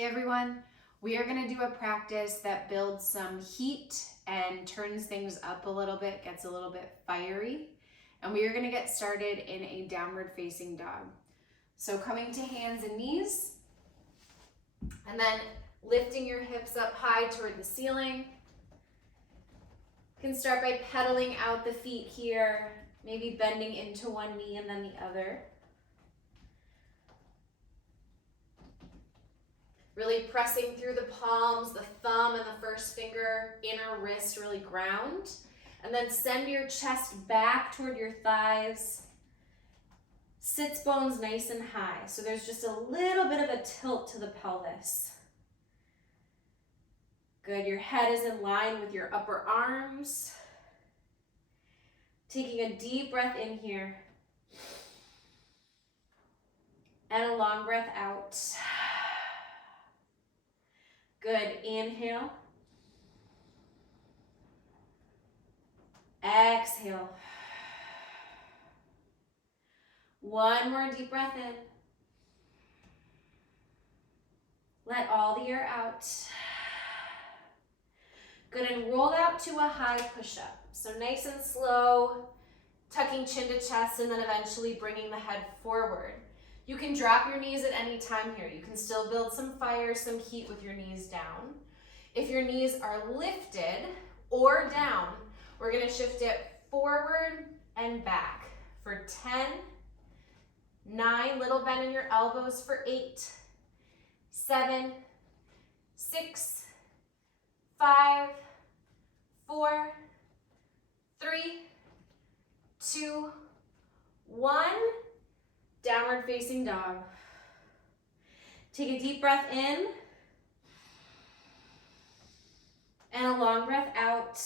Hey everyone, we are going to do a practice that builds some heat and turns things up a little bit, gets a little bit fiery. And we are going to get started in a downward facing dog. So coming to hands and knees, and then lifting your hips up high toward the ceiling. You can start by pedaling out the feet here, maybe bending into one knee and then the other. Really pressing through the palms, the thumb and the first finger, inner wrist really ground. And then send your chest back toward your thighs. Sits bones nice and high. So there's just a little bit of a tilt to the pelvis. Good, your head is in line with your upper arms. Taking a deep breath in here. And a long breath out. Good, inhale. Exhale. One more deep breath in. Let all the air out. Good, and roll out to a high push-up. So nice and slow, tucking chin to chest, and then eventually bringing the head forward. You can drop your knees at any time here. You can still build some fire, some heat with your knees down. If your knees are lifted or down, we're gonna shift it forward and back for 10, 9, little bend in your elbows for 8, 7, 6, 5, 4, 3, 2, 1. Downward facing dog. Take a deep breath in and a long breath out.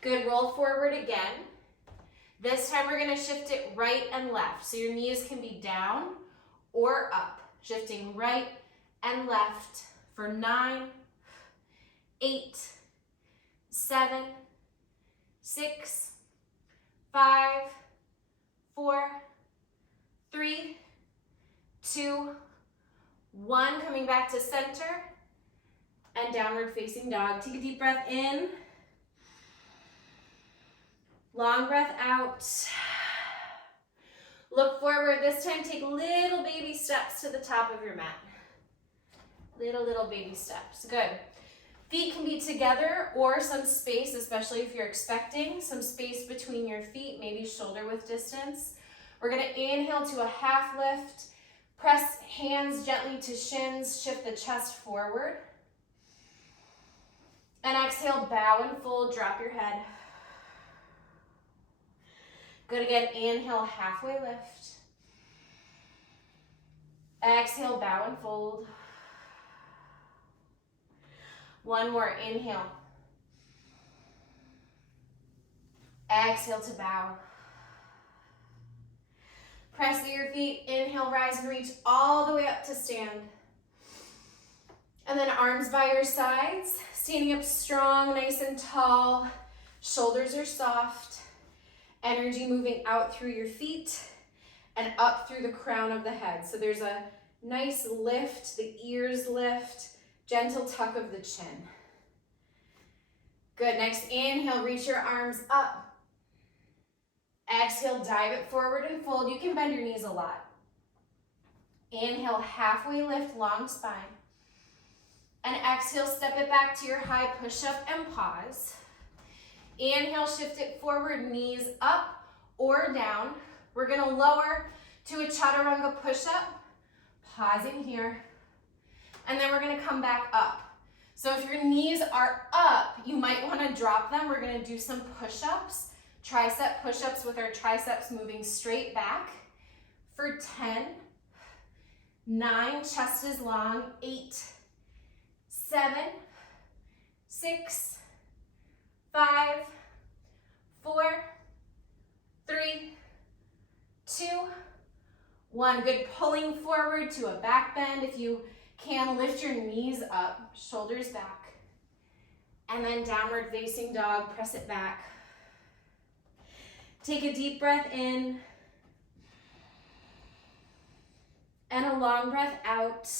Good, roll forward again. This time we're gonna shift it right and left. So your knees can be down or up. Shifting right and left for 9, 8, 7, 6, 5, 4, 3, 2, 1. Coming back to center and downward facing dog. Take a deep breath in. Long breath out. Look forward. This time take little baby steps to the top of your mat. Little baby steps. Good. Feet can be together or some space, especially if you're expecting some space between your feet, maybe shoulder width distance. We're gonna inhale to a half lift, press hands gently to shins, shift the chest forward. And exhale, bow and fold, drop your head. Good, again, inhale, halfway lift. Exhale, bow and fold. One more, inhale. Exhale to bow. Press through your feet, inhale, rise and reach all the way up to stand. And then arms by your sides, standing up strong, nice and tall. Shoulders are soft. Energy moving out through your feet and up through the crown of the head. So there's a nice lift, the ears lift. Gentle tuck of the chin. Good, next inhale, reach your arms up. Exhale, dive it forward and fold. You can bend your knees a lot. Inhale, halfway lift, long spine. And exhale, step it back to your high push-up and pause. Inhale, shift it forward, knees up or down. We're gonna lower to a chaturanga push-up, pausing here. And then we're gonna come back up. So if your knees are up, you might wanna drop them. We're gonna do some push-ups, tricep push-ups with our triceps moving straight back for 10, 9, chest is long, 8, 7, 6, 5, 4, 3, 2, 1. Good, pulling forward to a back bend. If you can, lift your knees up, shoulders back. And then downward facing dog, press it back. Take a deep breath in. And a long breath out.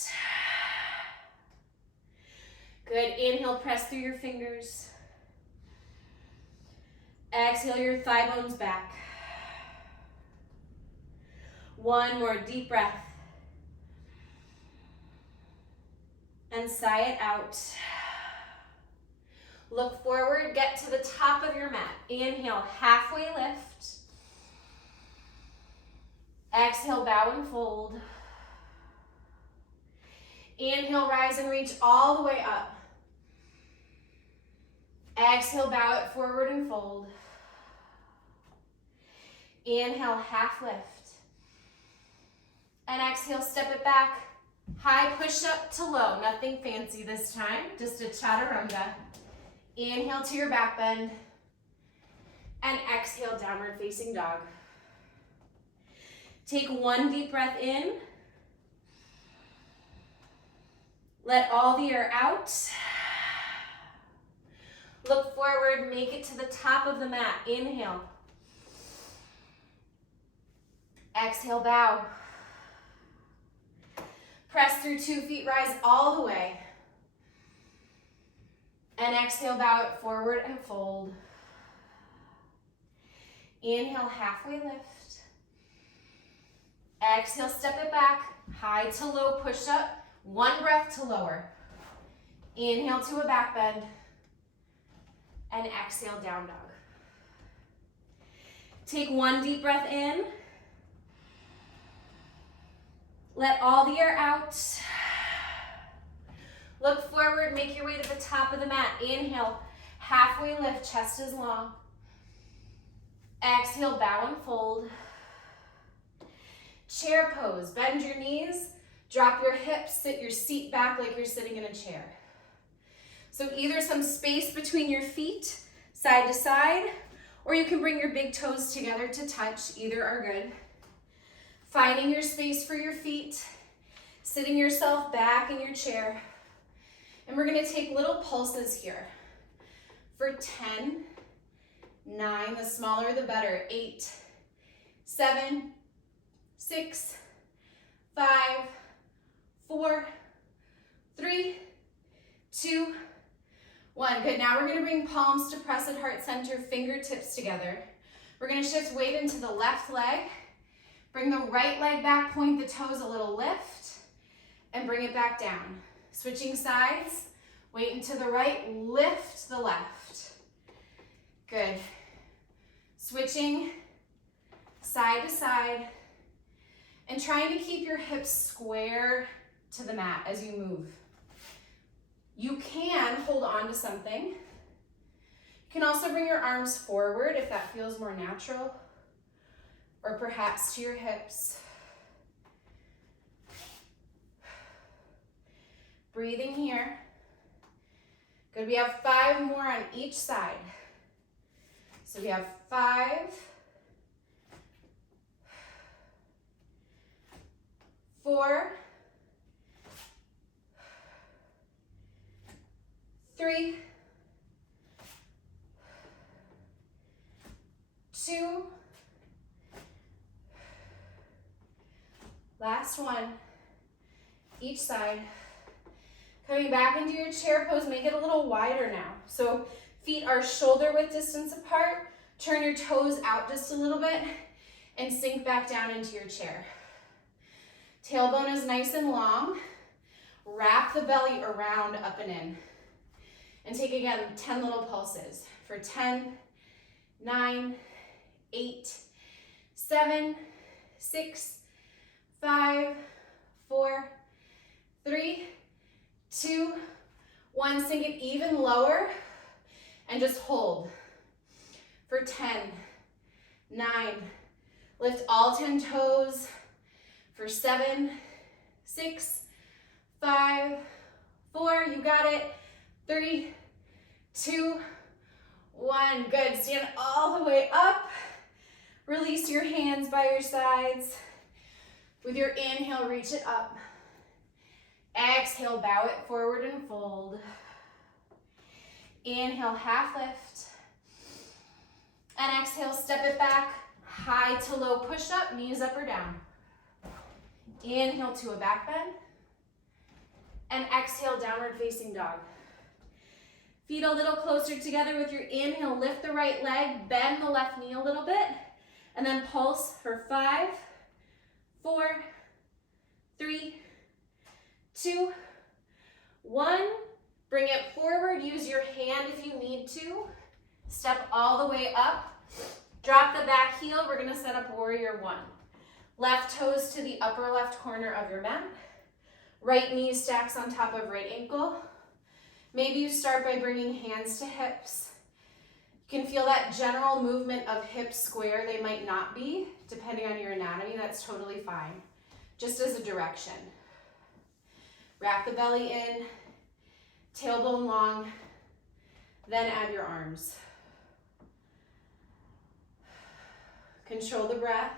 Good. Inhale, press through your fingers. Exhale your thigh bones back. One more deep breath. And sigh it out. Look forward, get to the top of your mat. Inhale, halfway lift. Exhale, bow and fold. Inhale, rise and reach all the way up. Exhale, bow it forward and fold. Inhale, half lift. And exhale, step it back. High push up to low, nothing fancy this time, just a chaturanga. Inhale to your back bend. And exhale, downward facing dog. Take one deep breath in. Let all the air out. Look forward, make it to the top of the mat. Inhale. Exhale, bow. Press through 2 feet, rise all the way. And exhale, bow it forward and fold. Inhale, halfway lift. Exhale, step it back. High to low push up. One breath to lower. Inhale to a back bend. And exhale, down dog. Take one deep breath in. Let all the air out. Look forward, make your way to the top of the mat. Inhale, halfway lift, chest is long. Exhale, bow and fold. Chair pose, bend your knees, drop your hips, sit your seat back like you're sitting in a chair. So either some space between your feet, side to side, or you can bring your big toes together to touch. Either are good. Finding your space for your feet, sitting yourself back in your chair. And we're gonna take little pulses here. For 10, 9, the smaller the better, 8, 7, 6, 5, 4, 3, 2, 1. Good, now we're gonna bring palms to press at heart center, fingertips together. We're gonna shift weight into the left leg. Bring the right leg back, point the toes a little lift, and bring it back down. Switching sides, weight into the right, lift the left. Good. Switching side to side, and trying to keep your hips square to the mat as you move. You can hold on to something. You can also bring your arms forward if that feels more natural, or perhaps to your hips. Breathing here. Good, we have 5 more on each side. So we have 5, 4, 3, 2, last one, each side. Coming back into your chair pose, make it a little wider now. So feet are shoulder width distance apart, turn your toes out just a little bit, and sink back down into your chair. Tailbone is nice and long. Wrap the belly around, up and in. And take again 10 little pulses for 10, 9, 8, 7, 6, 5, 4, 3, 2, 1. Sink it even lower and just hold. For 10, 9, lift all 10 toes. For 7, 6, 5, 4, you got it. 3, 2, 1. Good. Stand all the way up. Release your hands by your sides. With your inhale, reach it up. Exhale, bow it forward and fold. Inhale, half lift. And exhale, step it back. High to low push up, knees up or down. Inhale to a back bend. And exhale, downward facing dog. Feet a little closer together with your inhale. Lift the right leg, bend the left knee a little bit, and then pulse for 5, 4, 3, 2, 1. Bring it forward. Use your hand if you need to. Step all the way up. Drop the back heel. We're going to set up warrior 1. Left toes to the upper left corner of your mat. Right knee stacks on top of right ankle. Maybe you start by bringing hands to hips. You can feel that general movement of hips square. They might not be, depending on your anatomy. That's totally fine. Just as a direction. Wrap the belly in, tailbone long, then add your arms. Control the breath.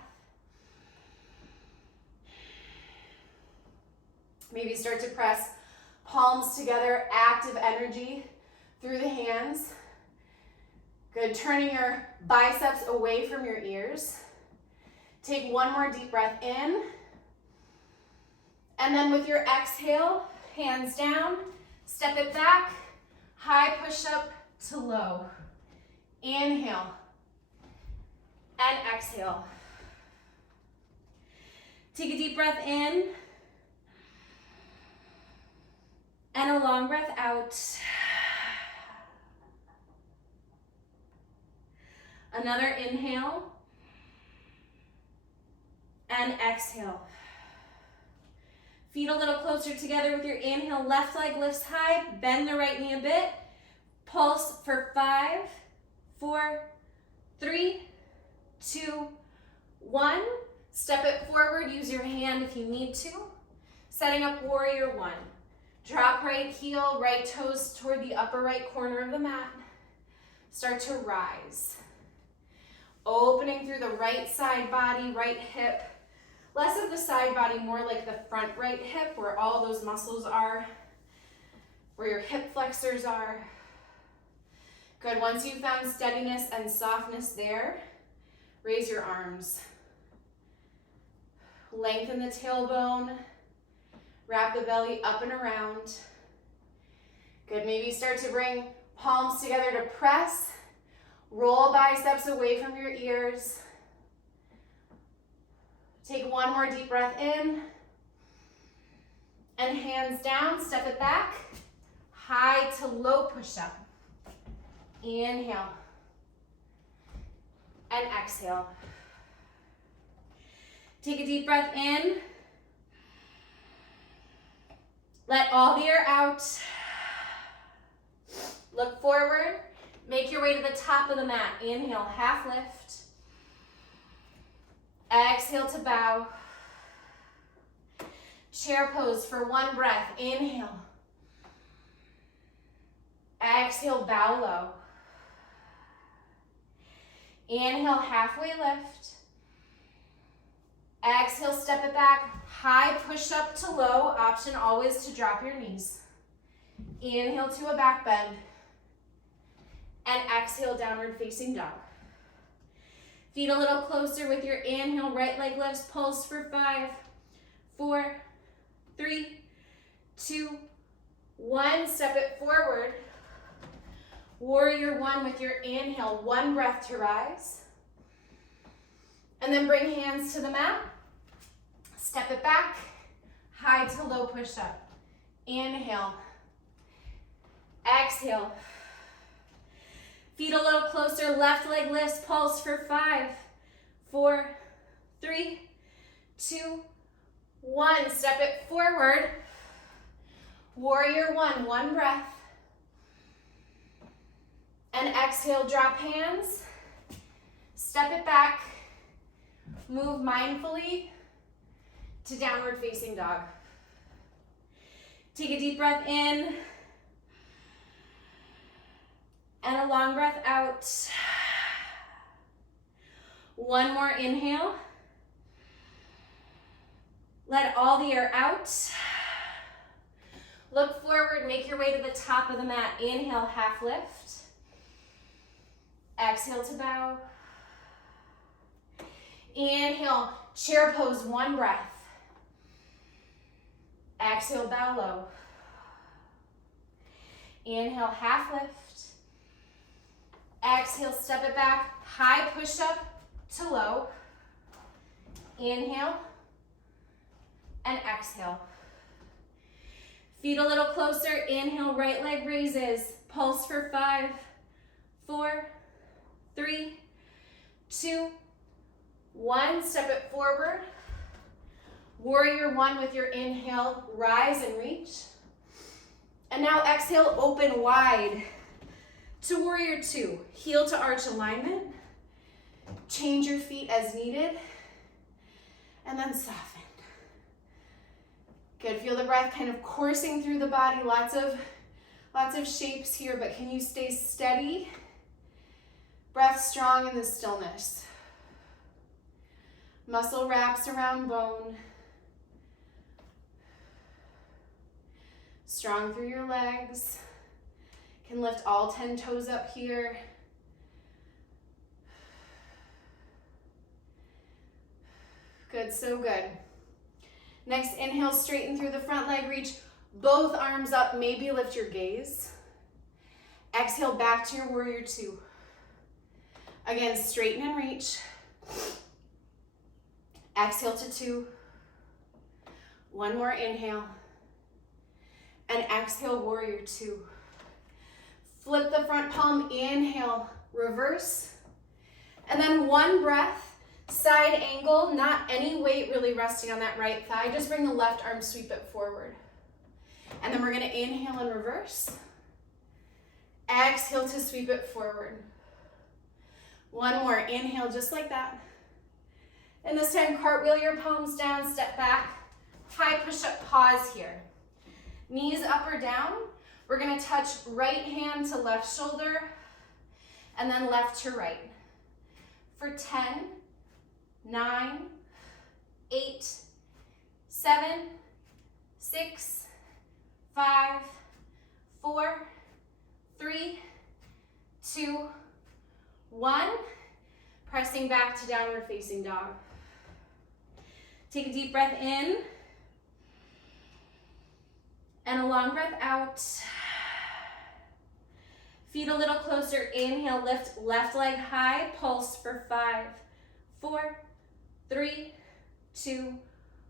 Maybe start to press palms together, active energy through the hands. Good, turning your biceps away from your ears. Take one more deep breath in. And then with your exhale, hands down, step it back, high push-up to low. Inhale and exhale. Take a deep breath in and a long breath out. Another inhale and exhale. Feet a little closer together with your inhale. Left leg lifts high. Bend the right knee a bit. Pulse for 5, 4, 3, 2, 1. Step it forward. Use your hand if you need to. Setting up warrior 1. Drop right heel, right toes toward the upper right corner of the mat. Start to rise. Opening through the right side body, right hip. Less of the side body, more like the front right hip where all those muscles are, where your hip flexors are. Good, once you've found steadiness and softness there, raise your arms. Lengthen the tailbone, wrap the belly up and around. Good, maybe start to bring palms together to press. Roll biceps away from your ears. Take one more deep breath in. And hands down, step it back. High to low push-up. Inhale. And exhale. Take a deep breath in. Let all the air out. Look forward. Make your way to the top of the mat. Inhale, half lift. Exhale to bow. Chair pose for 1 breath. Inhale. Exhale, bow low. Inhale, halfway lift. Exhale, step it back. High push up to low. Option always to drop your knees. Inhale to a back bend. And exhale, downward facing dog. Feet a little closer with your inhale. Right leg lifts, pulse for 5, 4, 3, 2, 1. Step it forward. Warrior 1 with your inhale. 1 breath to rise. And then bring hands to the mat. Step it back. High to low push up. Inhale. Exhale. Feet a little closer, left leg lifts, pulse for 5, 4, 3, 2, 1. Step it forward. Warrior 1, 1 breath. And exhale, drop hands. Step it back. Move mindfully to downward facing dog. Take a deep breath in. And a long breath out. 1 more inhale. Let all the air out. Look forward, make your way to the top of the mat. Inhale, half lift. Exhale to bow. Inhale, chair pose, 1 breath. Exhale, bow low. Inhale, half lift. Exhale, step it back. High push-up to low. Inhale and exhale. Feet a little closer. Inhale, right leg raises. Pulse for 5, 4, 3, 2, 1. Step it forward. Warrior 1 with your inhale. Rise and reach. And now exhale, open wide to warrior 2. Heel to arch alignment. Change your feet as needed. And then soften. Good, feel the breath kind of coursing through the body. Lots of shapes here, but can you stay steady? Breath strong in the stillness. Muscle wraps around bone. Strong through your legs. Can lift all 10 toes up here. Good, so good. Next, inhale, straighten through the front leg, reach both arms up, maybe lift your gaze. Exhale, back to your warrior 2. Again, straighten and reach. Exhale to 2. One more inhale. And exhale, warrior 2. Flip the front palm, inhale, reverse. And then one breath. Side angle, not any weight really resting on that right thigh. Just bring the left arm, sweep it forward. And then we're gonna inhale and reverse. Exhale to sweep it forward. One more, inhale just like that. And this time, cartwheel your palms down, step back. High push-up, pause here. Knees up or down. We're gonna touch right hand to left shoulder and then left to right. For 10, 9, 8, 7, 6, 5, 4, 3, 2, 1. Pressing back to downward facing dog. Take a deep breath in and a long breath out. Feet a little closer. Inhale, lift left leg high. Pulse for 5, 4, 3, 2,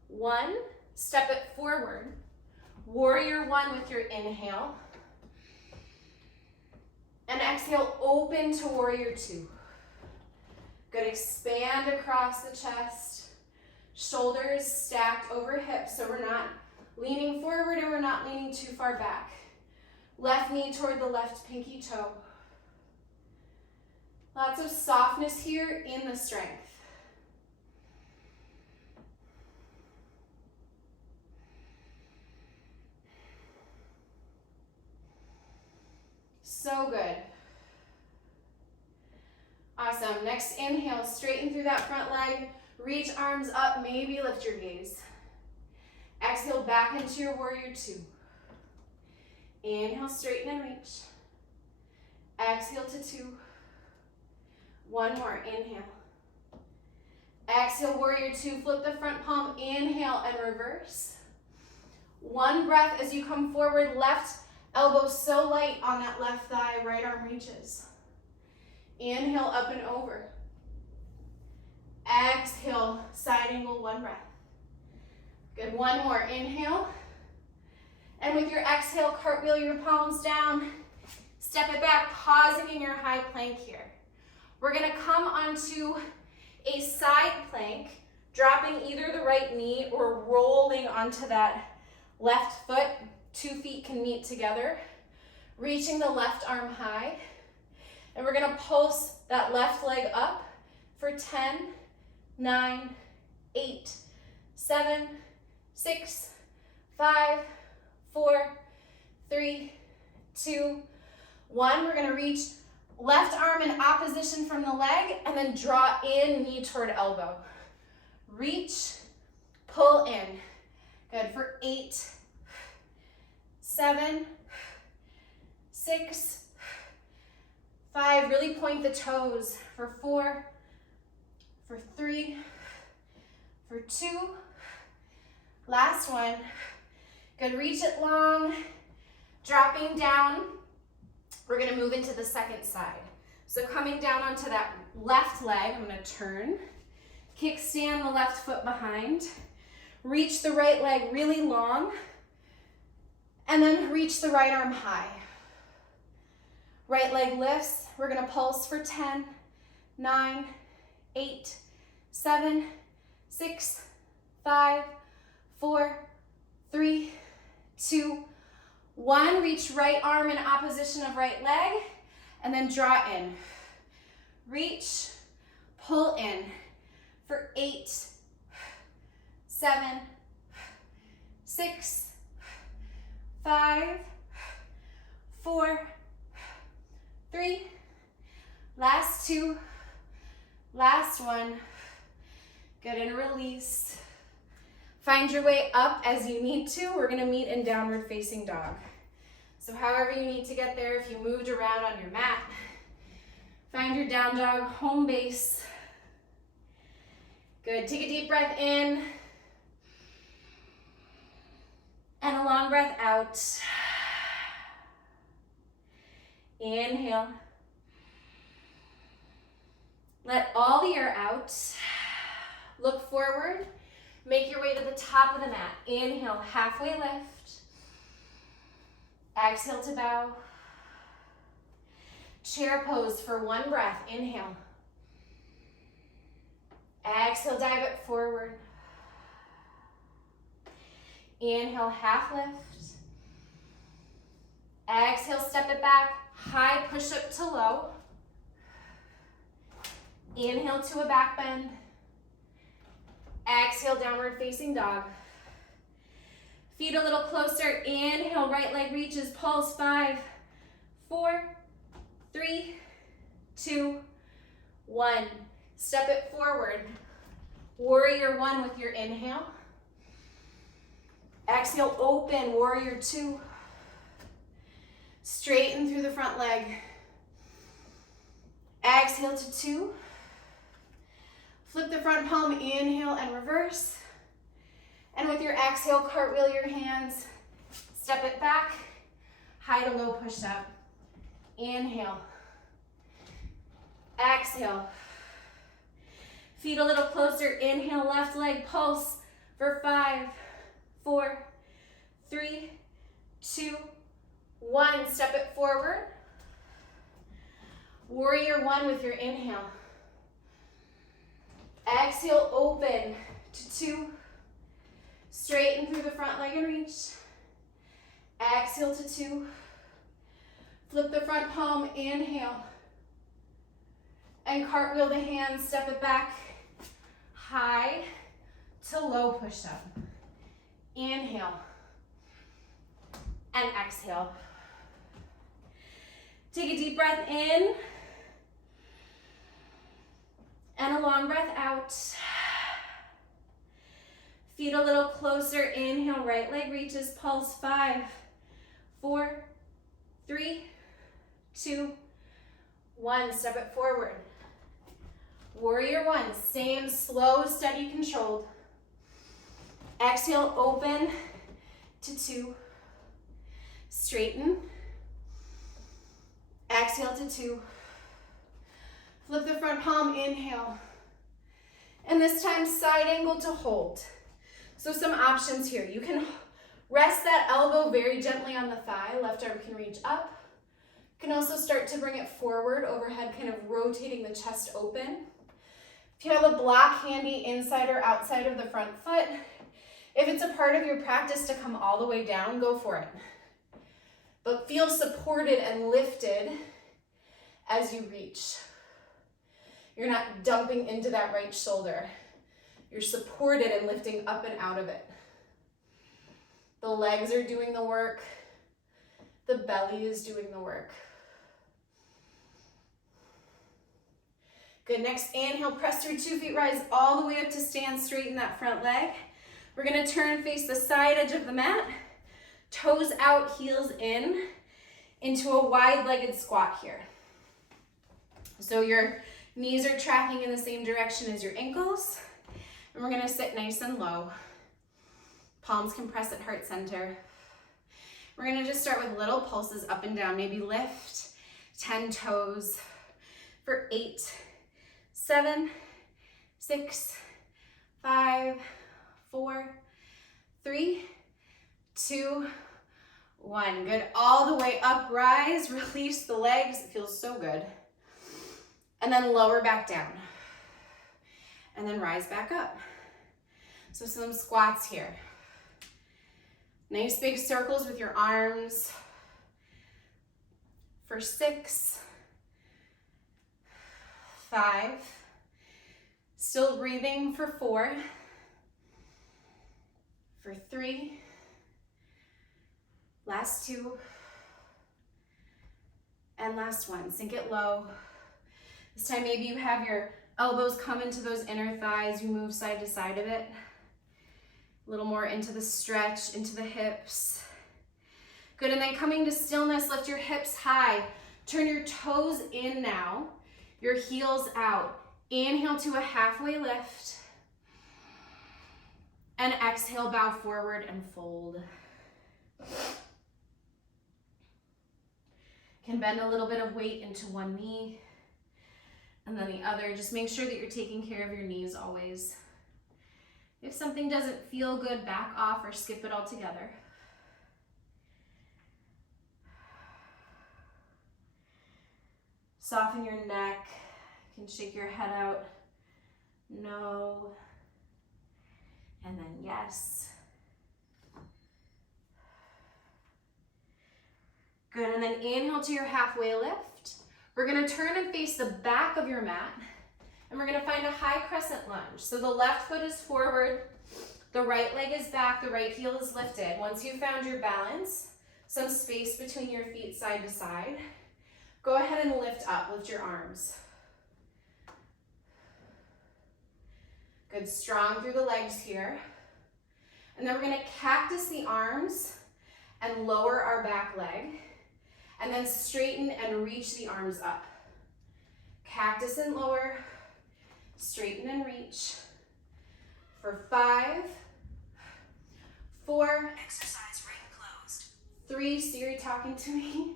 1. Step it forward. Warrior 1 with your inhale. And exhale, open to warrior 2. Good, expand across the chest. Shoulders stacked over hips, so we're not leaning forward and we're not leaning too far back. Left knee toward the left pinky toe. Lots of softness here in the strength. So good. Awesome. Next inhale, straighten through that front leg. Reach arms up, maybe lift your gaze. Exhale, back into your warrior 2. Inhale, straighten and reach. Exhale to 2. One more, inhale. Exhale, warrior 2, flip the front palm, inhale and reverse. One breath as you come forward, left elbow so light on that left thigh, right arm reaches. Inhale, up and over. Exhale, side angle, one breath. Good, one more, inhale. And with your exhale, cartwheel your palms down. Step it back, pausing in your high plank here. We're gonna come onto a side plank, dropping either the right knee or rolling onto that left foot. 2 feet can meet together. Reaching the left arm high. And we're gonna pulse that left leg up for 10, 9, 8, 7, 6, 5, 4, 3, 2, 1. We're gonna reach left arm in opposition from the leg and then draw in, knee toward elbow. Reach, pull in. Good, for 8, 7, 6, 5, really point the toes. For 4, for 3, for 2, last one. Good, reach it long, dropping down. We're gonna move into the second side. So coming down onto that left leg, I'm gonna turn, kickstand the left foot behind, reach the right leg really long, and then reach the right arm high. Right leg lifts. We're gonna pulse for 10, 9, 8, 7, 6, 5, 4, 3, 2, 1. Reach right arm in opposition of right leg, and then draw in. Reach, pull in for 8, 7, 6, 5, 4, 3, last 2, last 1. Good, and release. Find your way up as you need to. We're gonna meet in downward facing dog. So however you need to get there, if you moved around on your mat, find your down dog, home base. Good, take a deep breath in. And a long breath out. Inhale. Let all the air out. Look forward. Make your way to the top of the mat. Inhale, halfway lift. Exhale to bow. Chair pose for 1 breath. Inhale. Exhale, dive it forward. Inhale, half lift. Exhale, step it back. High push up to low. Inhale to a back bend. Exhale, downward facing dog. Feet a little closer. Inhale, right leg reaches, pulse. 5, 4, 3, 2, 1. Step it forward. Warrior 1 with your inhale. Exhale, open, warrior 2. Straighten through the front leg. Exhale to 2. Flip the front palm, inhale and reverse. And with your exhale, cartwheel your hands. Step it back. High to low push up. Inhale. Exhale. Feet a little closer. Inhale, left leg pulse for 5, 4, 3, 2, 1. Step it forward. Warrior 1 with your inhale. Exhale, open to 2. Straighten through the front leg and reach. Exhale to 2. Flip the front palm, inhale. And cartwheel the hands, step it back. High to low push up. Inhale. And exhale. Take a deep breath in. And a long breath out. Feet a little closer. Inhale, right leg reaches, pulse. 5, 4, 3, 2, 1. Step it forward. Warrior 1, same slow, steady, controlled. Exhale, open to 2. Straighten. Exhale to 2. Flip the front palm, inhale. And this time, side angle to hold. So some options here. You can rest that elbow very gently on the thigh. Left arm can reach up. You can also start to bring it forward, overhead, kind of rotating the chest open. If you have a block handy inside or outside of the front foot, if it's a part of your practice to come all the way down, go for it. But feel supported and lifted as you reach. You're not dumping into that right shoulder. You're supported and lifting up and out of it. The legs are doing the work. The belly is doing the work. Good, next inhale, press through 2 feet, rise all the way up to stand, straighten that front leg. We're gonna turn and face the side edge of the mat. Toes out, heels in, into a wide-legged squat here. So your knees are tracking in the same direction as your ankles. And we're gonna sit nice and low. Palms can press at heart center. We're gonna just start with little pulses up and down. Maybe lift 10 toes for 8, 7, 6, 5, 4, 3, 2, 1. Good. All the way up, rise, release the legs. It feels so good. And then lower back down. And then rise back up. So some squats here. Nice big circles with your arms for 6, 5, still breathing for 4, for 3, last 2, and last 1. Sink it low. This time maybe you have your elbows come into those inner thighs, you move side to side of it. A little more into the stretch, into the hips. Good, and then coming to stillness, lift your hips high. Turn your toes in now, your heels out. Inhale to a halfway lift. And exhale, bow forward and fold. Can bend a little bit of weight into one knee and then the other. Just make sure that you're taking care of your knees always. If something doesn't feel good, back off or skip it altogether. Soften your neck. You can shake your head out. No. And then yes. Good, and then inhale to your halfway lift. We're gonna turn and face the back of your mat. And we're gonna find a high crescent lunge. So the left foot is forward, the right leg is back, the right heel is lifted. Once you've found your balance, some space between your feet side to side, go ahead and lift up, lift your arms. Good, strong through the legs here. And then we're gonna cactus the arms and lower our back leg, and then straighten and reach the arms up. Cactus and lower, straighten and reach. For 5, 4, exercise ring closed. 3, Siri talking to me.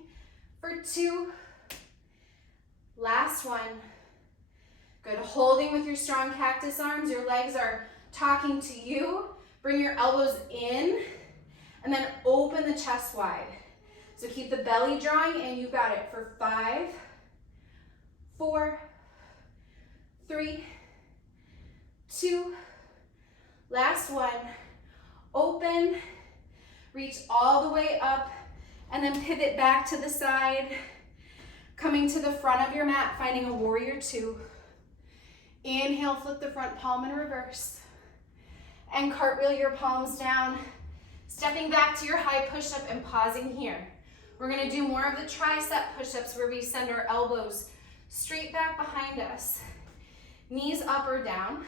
For 2, last 1. Good, holding with your strong cactus arms, your legs are talking to you. Bring your elbows in, and then open the chest wide. So keep the belly drawing in, you've got it for 5, 4, 3, 2, last 1. Open, reach all the way up, and then pivot back to the side, coming to the front of your mat, finding a warrior 2. Inhale, flip the front palm in reverse, and cartwheel your palms down, stepping back to your high push-up and pausing here. We're gonna do more of the tricep push-ups where we send our elbows straight back behind us, knees up or down,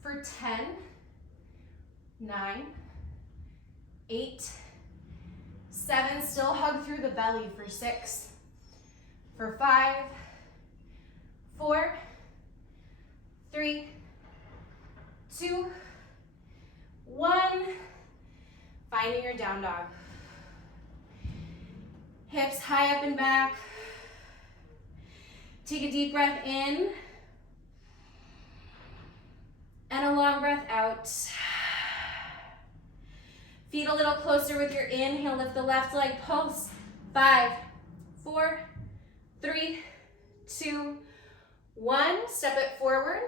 for 10, 9, 8, 7, still hug through the belly for 6, for 5, 4, 3, 2, 1, finding your down dog. Hips high up and back. Take a deep breath in. And a long breath out. Feet a little closer with your inhale. Lift the left leg, pulse. 5, 4, 3, 2, 1. Step it forward.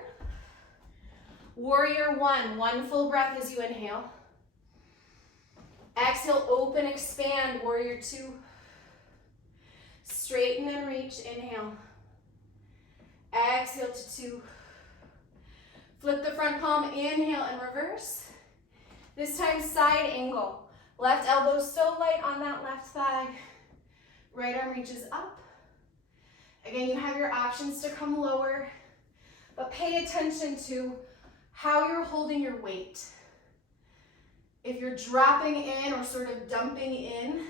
Warrior 1. 1 full breath as you inhale. Exhale, open, expand. Warrior 2. Straighten and reach. Inhale. Exhale to 2. Flip the front palm. Inhale and reverse. This time side angle. Left elbow so light on that left thigh. Right arm reaches up. Again, you have your options to come lower, but pay attention to how you're holding your weight. If you're dropping in or sort of dumping in,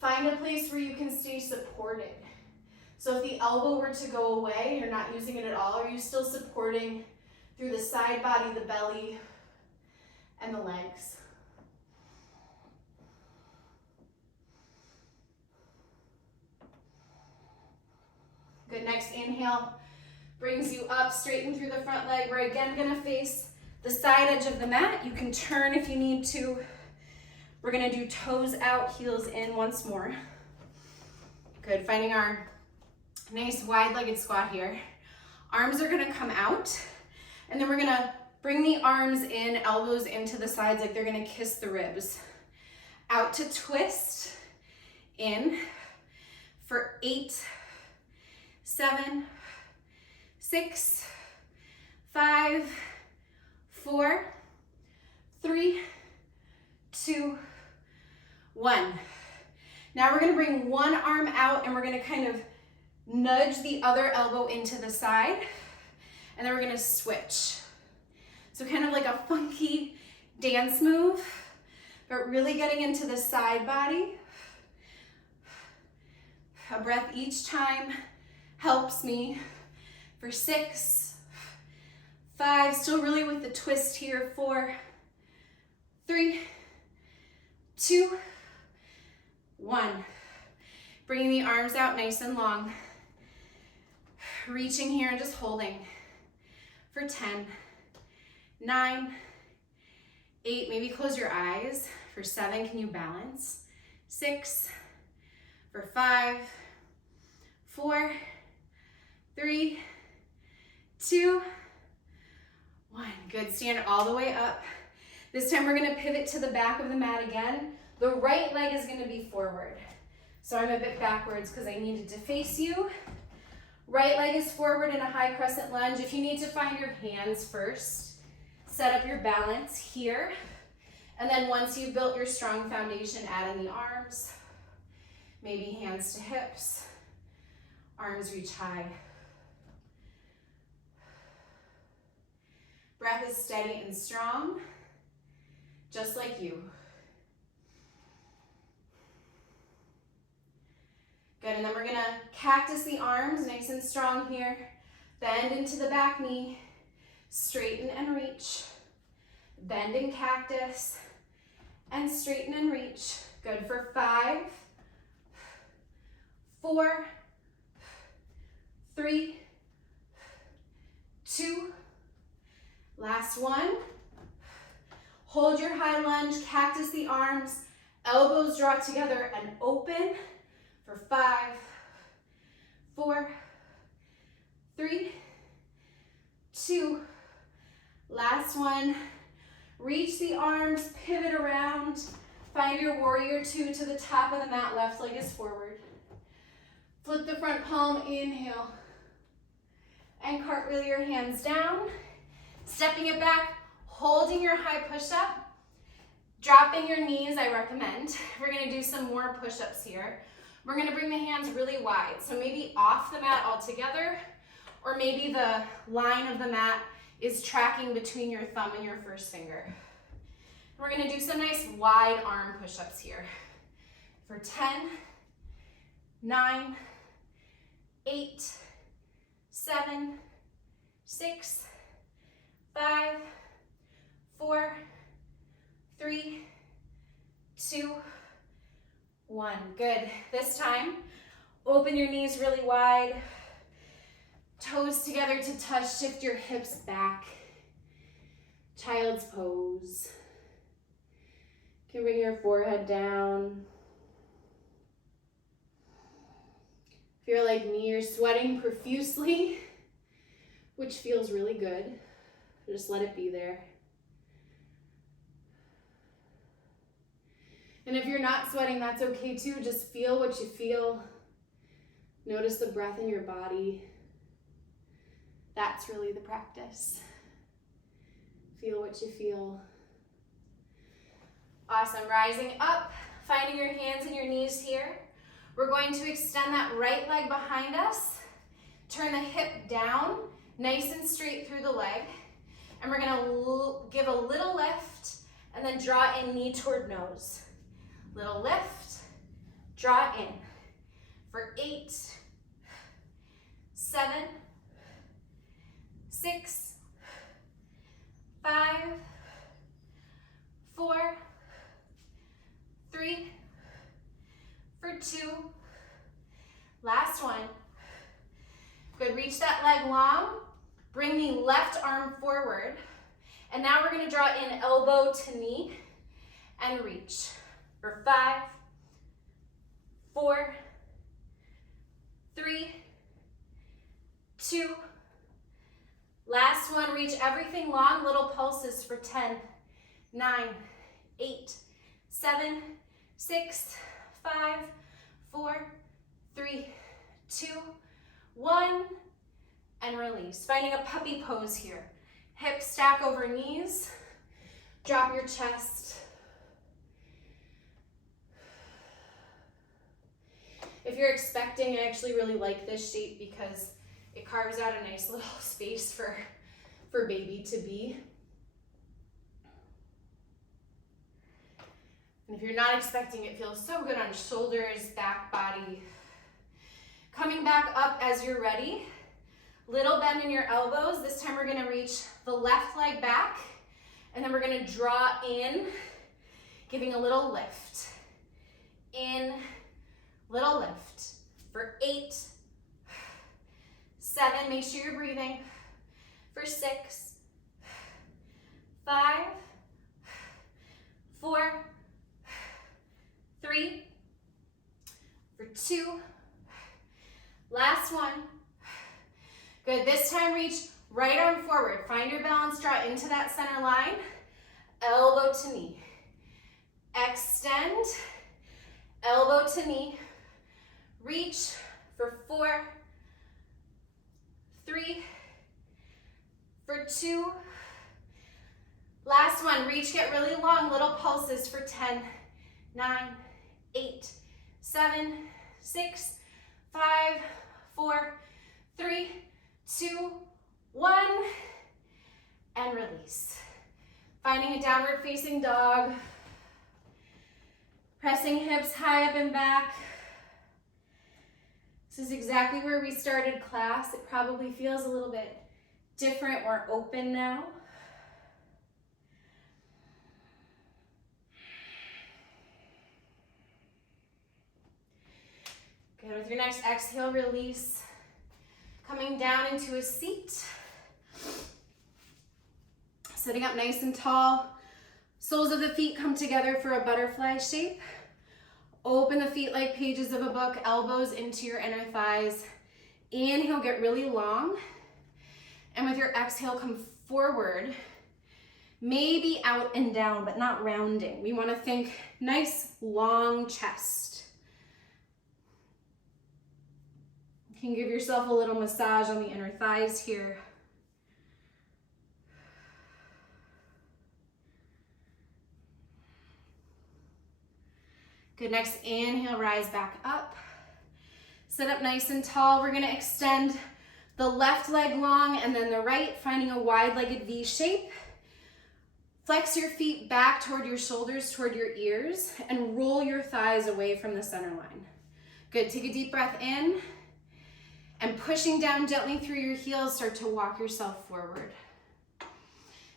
find a place where you can stay supported. So if the elbow were to go away, you're not using it at all, are you still supporting through the side body, the belly, and the legs. Good, next inhale brings you up, straighten through the front leg. We're again gonna face the side edge of the mat. You can turn if you need to. We're gonna do toes out, heels in once more. Good, finding our nice wide-legged squat here. Arms are gonna come out, and then we're gonna bring the arms in, elbows into the sides like they're gonna kiss the ribs. Out to twist, in, for 8, 7, 6, 5, 4, 3, 2, 1. Now we're gonna bring one arm out and we're gonna kind of nudge the other elbow into the side, and then we're gonna switch. So kind of like a funky dance move, but really getting into the side body. A breath each time helps me. For 6, 5, still really with the twist here. 4, 3, 2, 1. Bringing the arms out nice and long. Reaching here and just holding. For 10, 9, 8, maybe close your eyes. For 7, can you balance? 6, for 5, 4, 3, 2, 1. Good, stand all the way up. This time we're gonna pivot to the back of the mat again. The right leg is gonna be forward. So I'm a bit backwards because I needed to face you. Right leg is forward in a high crescent lunge. If you need to find your hands first, set up your balance here. And then once you've built your strong foundation, add in the arms. Maybe hands to hips. Arms reach high. Breath is steady and strong, just like you. Good, and then we're gonna cactus the arms, nice and strong here. Bend into the back knee, straighten and reach. Bend and cactus, and straighten and reach. Good, for 5, 4, 3, 2, last one. Hold your high lunge, cactus the arms, elbows draw together and open. For 5, 4, 3, 2, last one. Reach the arms, pivot around, find your warrior 2 to the top of the mat, left leg is forward. Flip the front palm, inhale, and cartwheel your hands down. Stepping it back, holding your high push-up, dropping your knees, I recommend. We're gonna do some more push-ups here. We're gonna bring the hands really wide. So maybe off the mat altogether, or maybe the line of the mat is tracking between your thumb and your first finger. We're gonna do some nice wide arm push-ups here. For 10, 9, 8, 7, 6, 5, 4, 3, 2, 1. Good. This time, open your knees really wide. Toes together to touch. Shift your hips back. Child's pose. You can bring your forehead down. If you're like me, you're sweating profusely, which feels really good. Just let it be there. And if you're not sweating, that's okay too. Just feel what you feel. Notice the breath in your body. That's really the practice. Feel what you feel. Awesome. Rising up, finding your hands and your knees here. We're going to extend that right leg behind us. Turn the hip down, nice and straight through the leg. And we're gonna give a little lift and then draw in knee toward nose. Little lift, draw in. For 8, 7, 6, 5, 4, 3, for 2. Last one. Good, reach that leg long. Bring the left arm forward. And now we're gonna draw in elbow to knee and reach. For 5, 4, 3, 2. Last one, reach everything long, little pulses for 10, 9, 8, 7, 6, 5, 4, 3, 2, 1, and release. Finding a puppy pose here. Hips stack over knees, drop your chest. If you're expecting, I actually really like this shape because it carves out a nice little space for baby to be. And if you're not expecting, it feels so good on shoulders, back, body. Coming back up as you're ready. Little bend in your elbows. This time we're gonna reach the left leg back, and then we're gonna draw in, giving a little lift. In, little lift. For 8, 7, make sure you're breathing. For 6, 5, 4, 3, for 2, last one. Good, this time reach right arm forward. Find your balance, draw into that center line, elbow to knee. Extend, elbow to knee. Reach for 4, 3, for 2. Last one, reach, get really long, little pulses for 10, 9, 8, 7, 6, 5, 4, 3, 2, 1, and release. Finding a downward facing dog. Pressing hips high up and back. This is exactly where we started class. It probably feels a little bit different, more open now. Good, with your next exhale, release. Coming down into a seat. Sitting up nice and tall. Soles of the feet come together for a butterfly shape. Open the feet like pages of a book, elbows into your inner thighs. Inhale, get really long. And with your exhale, come forward. Maybe out and down, but not rounding. We want to think nice, long chest. You can give yourself a little massage on the inner thighs here. Good, next inhale, rise back up. Sit up nice and tall. We're gonna extend the left leg long and then the right, finding a wide-legged V shape. Flex your feet back toward your shoulders, toward your ears, and roll your thighs away from the center line. Good, take a deep breath in, and pushing down gently through your heels, start to walk yourself forward. You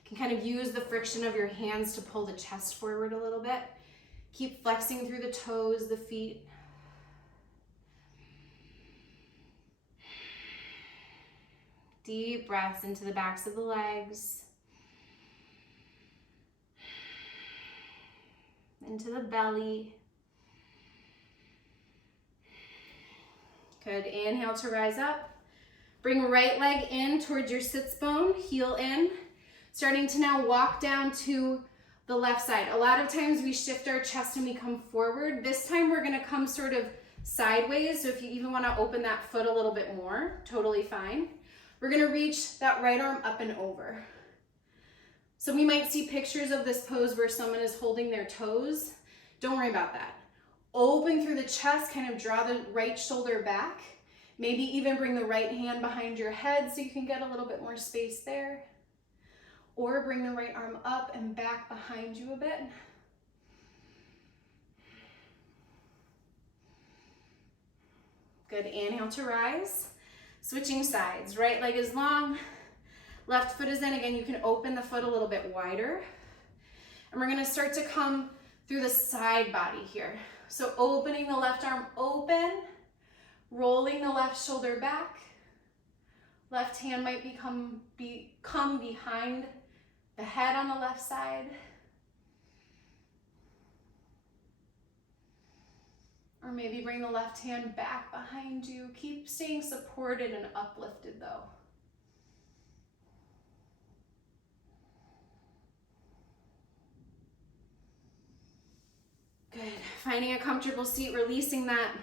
can kind of use the friction of your hands to pull the chest forward a little bit. Keep flexing through the toes, the feet. Deep breaths into the backs of the legs. Into the belly. Good, inhale to rise up. Bring right leg in towards your sits bone, heel in. Starting to now walk down to the left side. A lot of times we shift our chest and we come forward. This time we're gonna come sort of sideways. So if you even wanna open that foot a little bit more, totally fine. We're gonna reach that right arm up and over. So we might see pictures of this pose where someone is holding their toes. Don't worry about that. Open through the chest, kind of draw the right shoulder back. Maybe even bring the right hand behind your head so you can get a little bit more space there. Or bring the right arm up and back behind you a bit. Good, inhale to rise. Switching sides, right leg is long, left foot is in. Again, you can open the foot a little bit wider. And we're gonna start to come through the side body here. So opening the left arm open, rolling the left shoulder back. Left hand might come behind the head on the left side. Or maybe bring the left hand back behind you. Keep staying supported and uplifted though. Good. Finding a comfortable seat, releasing that.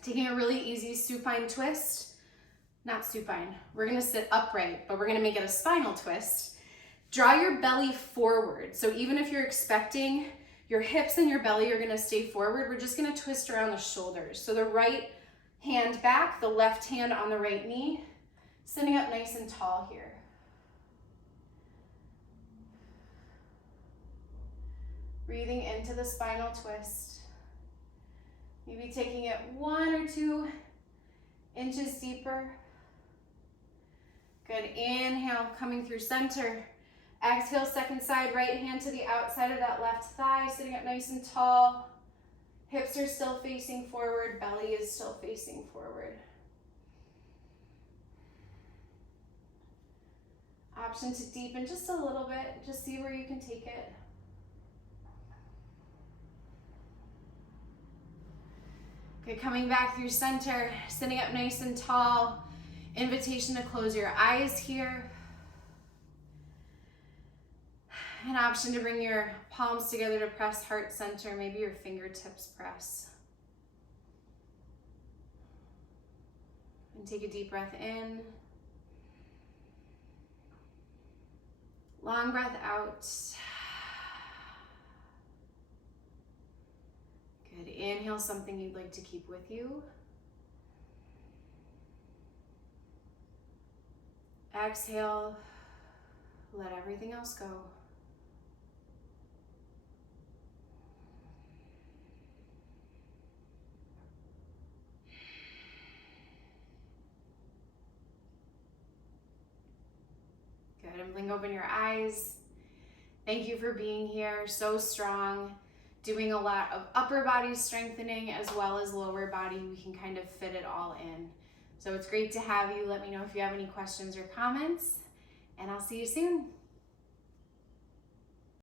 Taking a really easy supine twist. Not supine. We're gonna sit upright, but we're gonna make it a spinal twist. Draw your belly forward. So even if you're expecting your hips and your belly are gonna stay forward, we're just gonna twist around the shoulders. So the right hand back, the left hand on the right knee, sitting up nice and tall here. Breathing into the spinal twist. Maybe taking it 1 or 2 inches deeper. Good, inhale, coming through center. Exhale, second side, right hand to the outside of that left thigh, sitting up nice and tall. Hips are still facing forward, belly is still facing forward. Option to deepen just a little bit, just see where you can take it. Okay, coming back through center, sitting up nice and tall. Invitation to close your eyes here. An option to bring your palms together to press heart center, maybe your fingertips press. And take a deep breath in. Long breath out. Good. Inhale something you'd like to keep with you. Exhale. Let everything else go. Good, and blink open your eyes. Thank you for being here, so strong. Doing a lot of upper body strengthening as well as lower body. We can kind of fit it all in. So it's great to have you. Let me know if you have any questions or comments, and I'll see you soon.